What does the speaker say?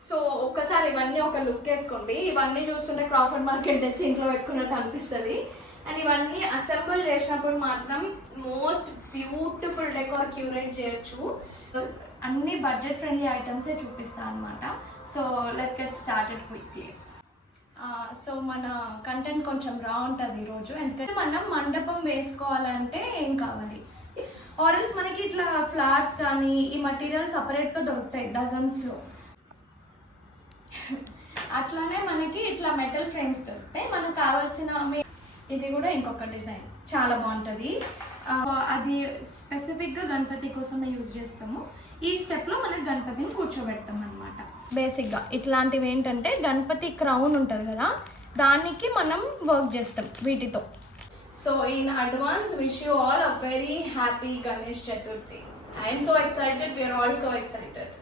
So ఒక్కసారి ఇవన్నీ ఒక లుక్ వేసుకోండి. ఇవన్నీ చూస్తుంటే క్రాఫర్డ్ మార్కెట్ తెచ్చి ఇంట్లో పెట్టుకున్నట్టు అనిపిస్తుంది. అండ్ ఇవన్నీ అసెంబుల్ చేసినప్పుడు మాత్రం మోస్ట్ బ్యూటిఫుల్ డెకోర్ క్యూరేట్ చేయొచ్చు. అన్ని బడ్జెట్ ఫ్రెండ్లీ ఐటమ్సే చూపిస్తాను అనమాట. So let's get started quickly. So మన కంటెంట్ కొంచెం రా ఉంటుంది ఈరోజు, ఎందుకంటే మనం మండపం వేసుకోవాలంటే ఏం కావాలి, ఆరెల్స్ మనకి ఇట్లా ఫ్లవర్స్ కానీ ఈ మటీరియల్ సపరేట్గా దొరుకుతాయి డజన్స్లో. అట్లానే మనకి ఇట్లా మెటల్ ఫ్రేమ్స్ దొరుకుతాయి. మనకు కావాల్సిన ఇది కూడా ఇంకొక డిజైన్ చాలా బాగుంటుంది. అది స్పెసిఫిక్గా గణపతి కోసమే యూజ్ చేస్తాము. ఈ స్టెప్లో మనకు గణపతిని కూర్చోబెడతాం అనమాట. బేసిక్గా ఇట్లాంటివి ఏంటంటే గణపతి క్రౌన్ ఉంటుంది కదా, దానికి మనం వర్క్ చేస్తాం వీటితో. So in advance wish you all a very happy Ganesh Chaturthi. I'm so excited, we're all so excited.